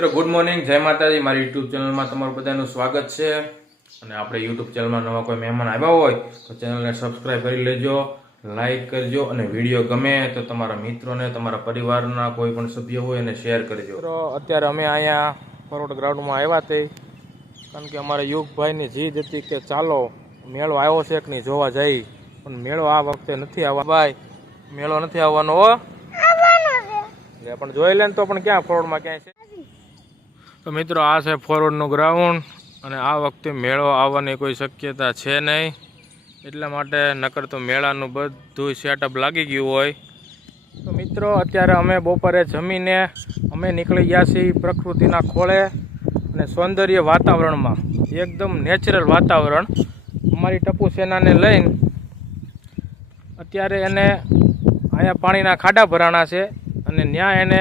મિત્રો good morning, જય માતાજી। મારી યુટ્યુબ ચેનલમાં તમારું બધાનું સ્વાગત છે। અને આપણે યુટ્યુબ ચેનલમાં નવા કોઈ મહેમાન આવ્યા હોય તો ચેનલને સબસ્ક્રાઇબ કરી લેજો, લાઈક કરજો અને વિડીયો ગમે તો તમારા મિત્રોને, તમારા પરિવારના કોઈ પણ સભ્ય હોય એને શેર કરજો। મિત્રો અત્યારે અમે અહીંયા ફોરવર્ડ ગ્રાઉન્ડમાં આવ્યા તે કારણ કે અમારા યુગભાઈની જીદ હતી કે ચાલો મેળો આવ્યો છે કે નહીં જોવા જઈ, પણ મેળો આ વખતે નથી આવવાનો ભાઈ, મેળો નથી આવવાનો હો, પણ જોઈ લે તો પણ ક્યાં ફોરવર્ડમાં ક્યાંય છે। તો મિત્રો આ છે ફોરવર્ડનું ગ્રાઉન્ડ અને આ વખતે મેળો આવવાની કોઈ શક્યતા છે નહીં, એટલા માટે નકર તો મેળાનું બધું સેટઅપ લાગી ગયું હોય। તો મિત્રો અત્યારે અમે બપોરે જમીને અમે નીકળી ગયા છીએ પ્રકૃતિના ખોળે અને સૌંદર્ય વાતાવરણમાં, એકદમ નેચરલ વાતાવરણ। અમારી ટપુ સેનાને લઈને અત્યારે એને અહીંયા પાણીના ખાડા ભરાણા છે અને ત્યાં એને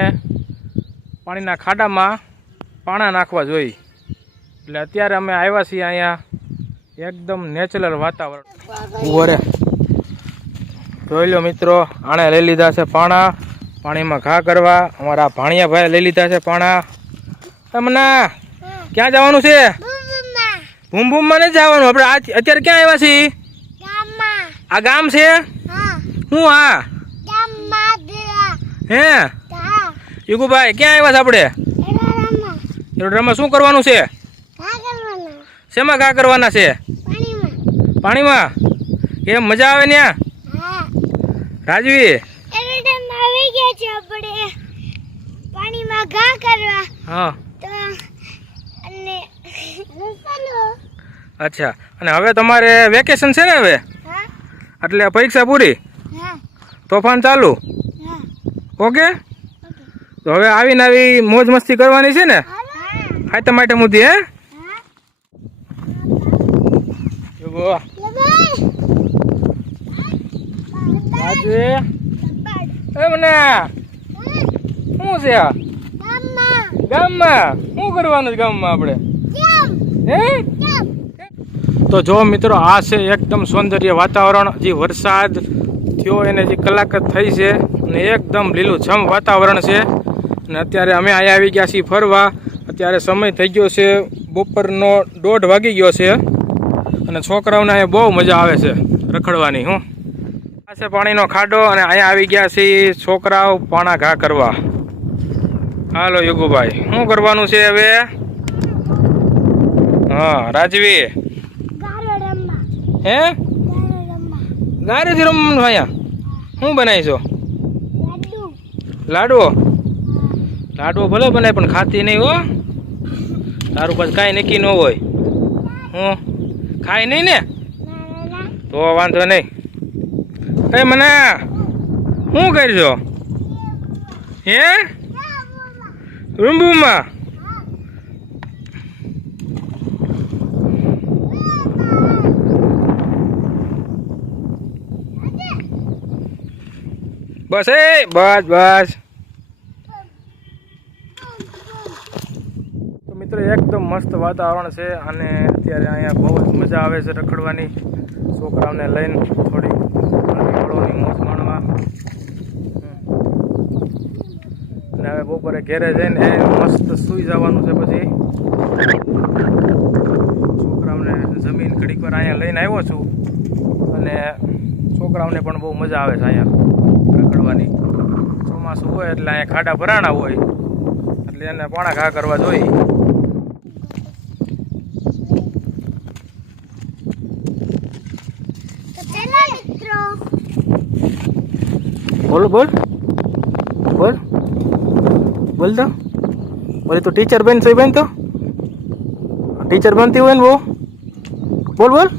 પાણીના ખાડામાં પાણા નાખવા જોઈએ, એટલે અત્યારે અમે આવ્યા છીએ અહીંયા એકદમ નેચરલ વાતાવરણ। ઉભો રે, જોઈ લો મિત્રો, આણે લઈ લીધા છે પાણા પાણીમાં ઘા કરવા। અમારા ભાણિયા ભાઈ લઈ લીધા છે પાણા। તમને ક્યાં જવાનું છે? ભૂમ ભૂમમાં નથી જવાનું, આપણે અત્યારે ક્યાં આવ્યા છીએ? આ ગામ છે શું? હા હે યુગુભાઈ ક્યાં આવ્યા છે આપણે? રમવા શું કરવાનું છે? શેમાં ઘા કરવાના છે? પાણીમાં? કેમ મજા આવે ને? રાજવી હા અચ્છા, અને હવે તમારે વેકેશન છે ને હવે, એટલે પરીક્ષા પૂરી, તોફાન ચાલુ, ઓકે? તો હવે આવીને આવી મોજ મસ્તી કરવાની છે ને, આઈટમ આઈટમ ઉધી હે? મને શું છે ગામમાં શું કરવાનું છે ગામમાં આપણે હે? તો જો મિત્રો આ છે એકદમ સૌંદર્ય વાતાવરણ, જે વરસાદ થયો એને જે કલાક જ થઈ છે અને એકદમ લીલુંછમ વાતાવરણ છે। અને અત્યારે અમે અહીંયા આવી ગયા છીએ ફરવા। અત્યારે સમય થઈ ગયો છે બપોરનો 1:30 વાગી ગયો છે અને છોકરાઓને અહીંયા બહુ મજા આવે છે રખડવાની। હું આ છે પાણીનો ખાડો અને અહીંયા આવી ગયા છીએ છોકરાઓ પાણા ઘા કરવા। હાલો યુગુભાઈ, શું કરવાનું છે હવે? હા રાજવી હે ગારેથી રમવાનું? અહીંયા શું બનાવીશો? લાડવો? લાડવો ભલે બનાય પણ ખાતી નહીં હો, તારું પાસે કાંઈ નક્કી ન હોય। હું ખાય નહીં ને તો વાંધો નહીં। એ મને શું કરજો હે રૂમમાં? બસ બસ બસ। તો મિત્રો એકદમ મસ્ત વાતાવરણ છે અને અત્યારે અહીંયા બહુ જ મજા આવે છે રખડવાની, છોકરાઓને લઈને થોડી ફળોની મોજ માણવા। અને હવે બપોરે ઘેરે જઈને મસ્ત સૂઈ જવાનું છે। પછી છોકરાઓને જમીન ઘડીક વાર અહીંયા લઈને આવ્યો છું અને છોકરાઓને પણ બહુ મજા આવે છે અહીંયા રખડવાની। ચોમાસું હોય એટલે અહીંયા ખાડા ભરાણા હોય એટલે એને પાણા ઘા કરવા જોઈએ। બોલ બોલ બોલ બોલ તો બોલે તો ટીચર બન છે, બન તો ટીચર બનતી હોય ને બહુ બોલ બોલ।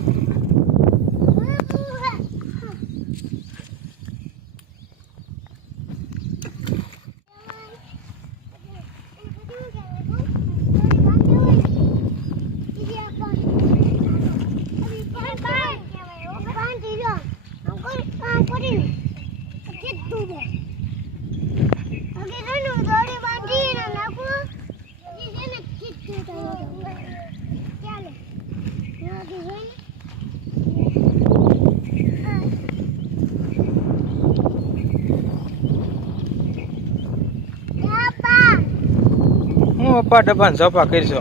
ટપ્પા ટપ્પા ઝપા કરશો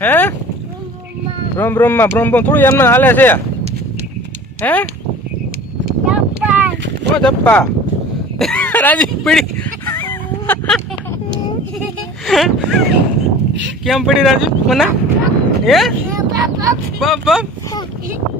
હે બ્રમ બ્રહ્મમાં બ્રમ બ્રમ થોડું એમને હાલે છે હે ઓ ટપ્પા રાજી પડી કેમ પડી રાજુ મના હે બપ બપ